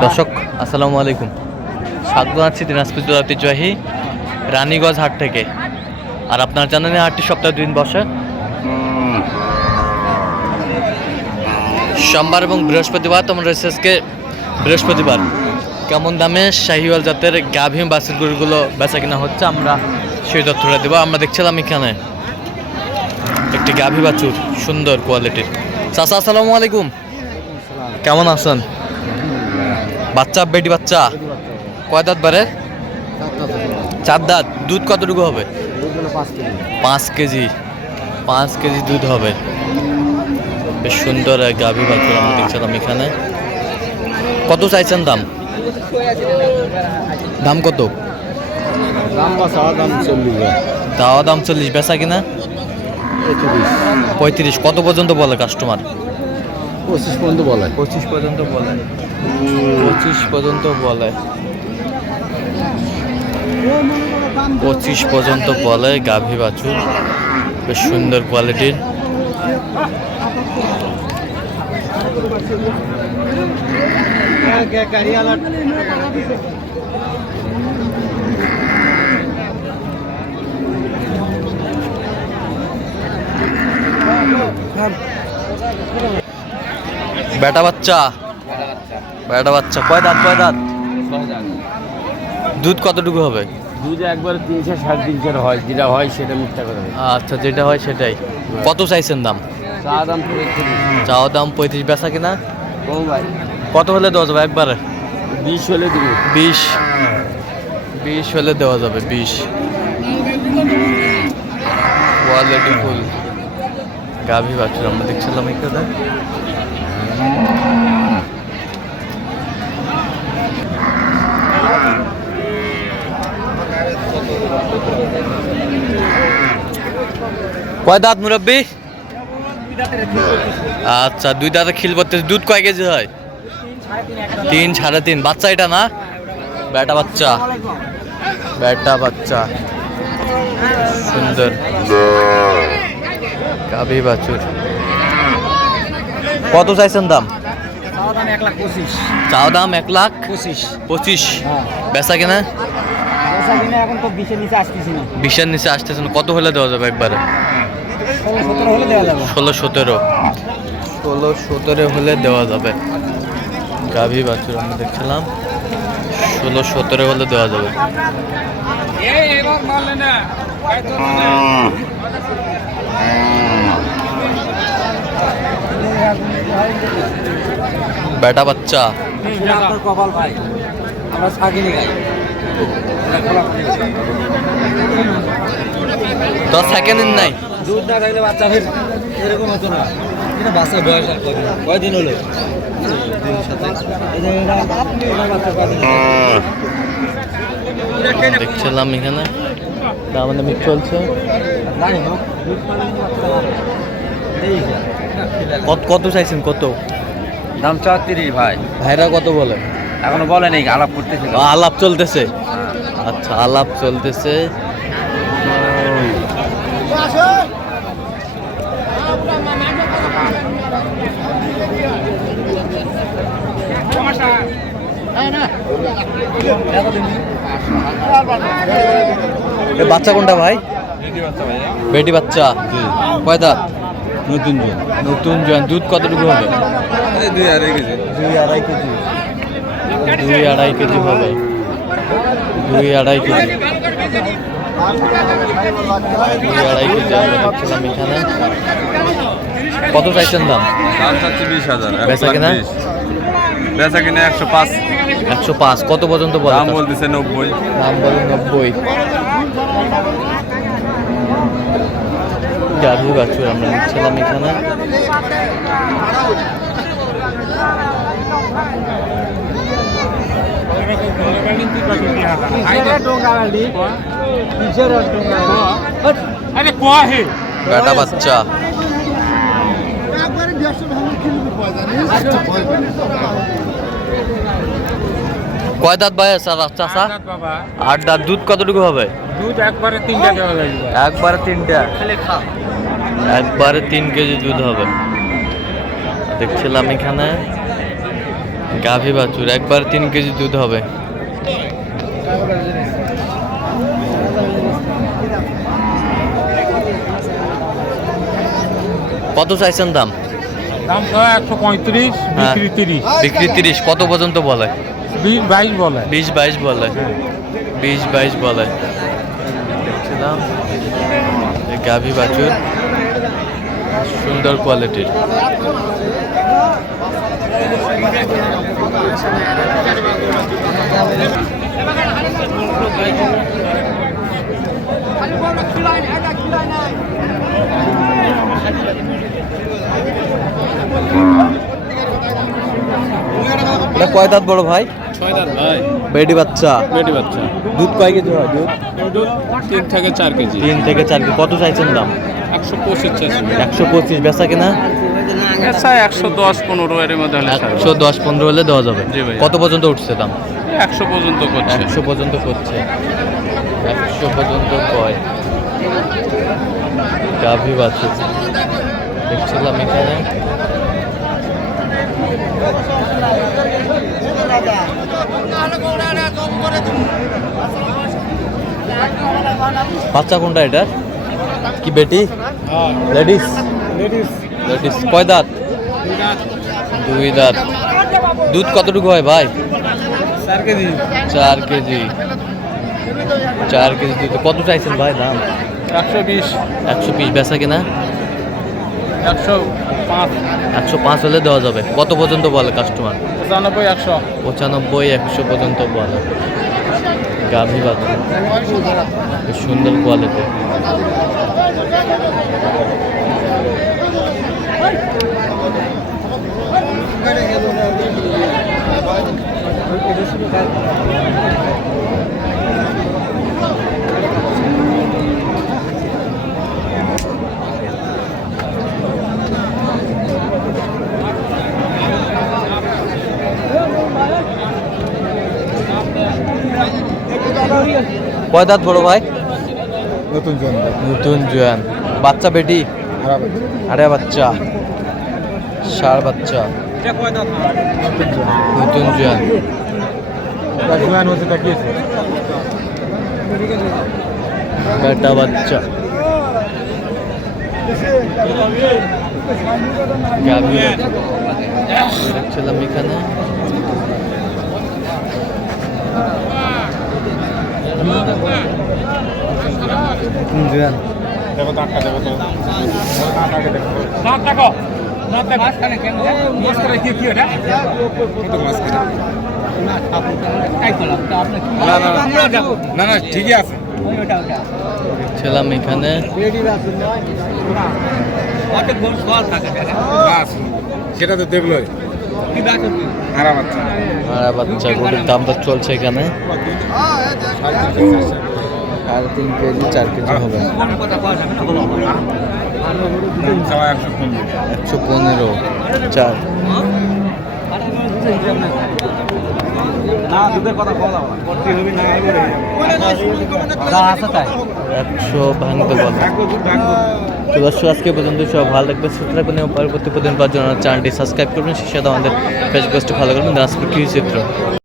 দর্শক, আসসালামু আলাইকুম। স্বাগত আছি দিনাজপুর জেলা ঐতিহ্যবাহী রানীগঞ্জ হাট থেকে। আর আপনার জানেন হাটটি সপ্তাহে দুদিন বসে। সোমবার এবং বৃহস্পতিবার, তোমার রয়েছে আজকে বৃহস্পতিবার। কেমন দামে শাহিওয়াল জাতের গাভীম বাসের গরুগুলো বেচা কিনা হচ্ছে, আমরা সেই তথ্যটা দেবো। আমরা দেখছিলাম এখানে একটি গাভী বাছুর, সুন্দর কোয়ালিটির চাচা, আসসালামু আলাইকুম। কেমন আছেন? বাচ্চা বেটি বাচ্চা? কয় দাঁত বারে চার দাঁত। দুধ কতটুকু হবে? পাঁচ কেজি। পাঁচ কেজি দুধ হবে। বেশ সুন্দর গাভী বাছুর আমরা দেখছিলাম এখানে। কত চাইছেন দাম? দাম কত? দাওয়া দাম চল্লিশ। বেচা কিনা? পঁয়ত্রিশ। কত পর্যন্ত বলে কাস্টমার পঁচিশ পর্যন্ত বলে। পঁচিশ পর্যন্ত বলে। পঁচিশ পর্যন্ত বলে। পঁচিশ পর্যন্ত বলে গাভী বাছুর। বেশ সুন্দর কোয়ালিটির বেটা বাচ্চা। বেটা বাচ্চা? কয় দাঁত কয় দাঁত? দুধ কতটুকু হবে? দুধ একবার তিনশো সাড়ে তিনশোর হয় যেটা হয় সেটা মিথ্যা করে আচ্ছা যেটা হয় সেটাই। কত চাইছেন দাম? চা দাম চাওয়া দাম পঁয়ত্রিশ বেচা কিনা? ভাই। কত হলে দেওয়া যাবে একবারে? বিশ হলে দিব। বিশ। বিশ হলে দেওয়া যাবে বিশ। কোয়ালিটি ফুল গাভী বাছুর আমরা দেখছিলাম এখানে। কয় দাঁত মুরব্বী? আচ্ছা দুই দাঁতে খিল পড়তে দুধ কয় কেজি হয়? তিন, সাড়ে তিন। বাচ্চা এটা না? বেটা বাচ্চা। বেটা বাচ্চা। সুন্দর। গাভী বাছুর। কত চাইছেন দাম? চাওয়া দাম এক লাখ পঁচিশ। চাও দাম এক লাখ পঁচিশ। পঁচিশ। হ্যাঁ। বেচা কিনা? পয়সা কিনে এখন তো বিশের নিচে আসতেছি না। বিশের নিচে আসতেছেন কত হলে দেওয়া যাবে একবারে? ষোলো সতেরো হলে দেওয়া যাবে। ষোলো সতেরো। ষোলো সতেরো হলে দেওয়া যাবে। গাভী বাছুর আমরা দেখছিলাম। ষোলো সতেরো হলে দেওয়া যাবে। বেটা বাচ্চা। কপাল ভাই আমরা গাই দশ সেকেন্ড নাই। দুধ না থাকলে বাচ্চা ফের এরকম হতো না। এটা বাচ্চার বয়স আর কদিন? কয়দিন হলো? দেখছিলাম এখানে। দাম দামি চলছে। জানি না। কত কত চাইছেন কত? দাম চৌত্রিশ ভাই। ভাইরা কত বলে? এখনও বলে নেই আলাপ করতেছিল আলাপ চলতেছে? আচ্ছা আলাপ চলতেছে। বাচ্চা কোনটা ভাই? বেটি বাচ্চা কয় দাঁত? নতুন নতুন জয়েন। দুধ কতটুকু হবে? দুই আড়াই কেজি। দুই আড়াই কেজি। দুই আড়াই কেজি হবে। দুই আড়াই কেজি। দুই আড়াই কেজি আমরা দেখছিলাম এখানে। কত চাইছেন দাম? দাম চাচ্ছে বিশ হাজার। বেচা কিনা? বেচা কিনা একশো পাঁচ। একশো পাঁচ। কত পর্যন্ত দাম বলতেছে নব্বই। দাম বলে নব্বই। গাভী বাছুর আমরা নিচ্ছিলাম এখানে। বেটা বাচ্চা। কয় দাঁত ভাই স্যার চাষা আট দাঁত দুধ কতটুকু হবে? দুধ একবারে তিনটা একবারে তিনটা। একবারে তিন কেজি দুধ হবে। দেখছিলাম এখানে গাভী বাছুর একবার তিন কেজি দুধ হবে। কত চাইছেন দাম? দাম একশো পঁয়ত্রিশ হ্যাঁ। বিক্রি তিরিশ। বিক্রি তিরিশ কত পর্যন্ত বলে? বিশ বাইশ বলে। বিশ বাইশ বলে। বিশ বাইশ বলে। দেখছিলাম গাভী বাছুর। সুন্দর কোয়ালিটির। কয় দাঁত বড় ভাই? ছয় দাঁত। ভাই। বেডি বাচ্চা। বেটি বাচ্চা। দুধ কয় কেজি হয়? দুধ? দুধ তিন থেকে চার কেজি। তিন থেকে চার কেজি। কত চাইছেন দাম? একশো পঁচিশ চাষি একশো পঁচিশ। বেচা কিনা? একশো দশ পনেরো এর মধ্যে হলে একশো দশ পনেরো হলে দেওয়া যাবে। কত পর্যন্ত উঠছে দাম? একশো পর্যন্ত করছে। একশো পর্যন্ত করছে। একশো পর্যন্ত কয়? গাভী বাছুর। দেখছিলাম এখানে। বাচ্চা কোনটা এটা? কি বেটি? লেডিস? লেডিস। কয় দাঁত? দুই দাঁত। দুধ কতটুকু হয় ভাই? চার কেজি। চার কেজি। চার কেজি দুধ। কত চাইছেন ভাই দাম? একশো বিশ। একশো পিস বেচা কিনা? একশো পাঁচ। একশো পাঁচ হলে দেওয়া যাবে। কত পর্যন্ত বলে কাস্টমার পঁচানব্বই একশো। পঁচানব্বই একশো পর্যন্ত বলে। গাভী বাচ্চা সুন্দর কোয়ালিটি কয় দাঁত বড় ভাই? নতুন জন নতুন জোয়ান। বাচ্চা বেটি? আরে বাচ্চা। ষাড় বাচ্চা। নতুন জোয়ান। জোয়ান। হচ্ছে বেটা বাচ্চা। গাভী বাচ্চা। দেখছিলাম এখানে। না না ঠিকই আছে ছিলাম এখানে। সেটা তো দেখল খারাপ বাচ্চা গরুর দাম তো চলছে এখানে। সাড়ে তিন কেজি, চার কেজি হবে। একশো পনেরো, চার। একশো ভাঙতে বলে তো দর্শক, আজকে পর্যন্ত সব ভালো লাগবে সুস্থ থাকবেন এবং পরবর্তী প্রতিদিন পাওয়ার জন্য চ্যানেলটি সাবস্ক্রাইব করবেন। সেই সাথে আমাদের ফেসবুকটি ফলো করবেন। রাজপুর চিত্র।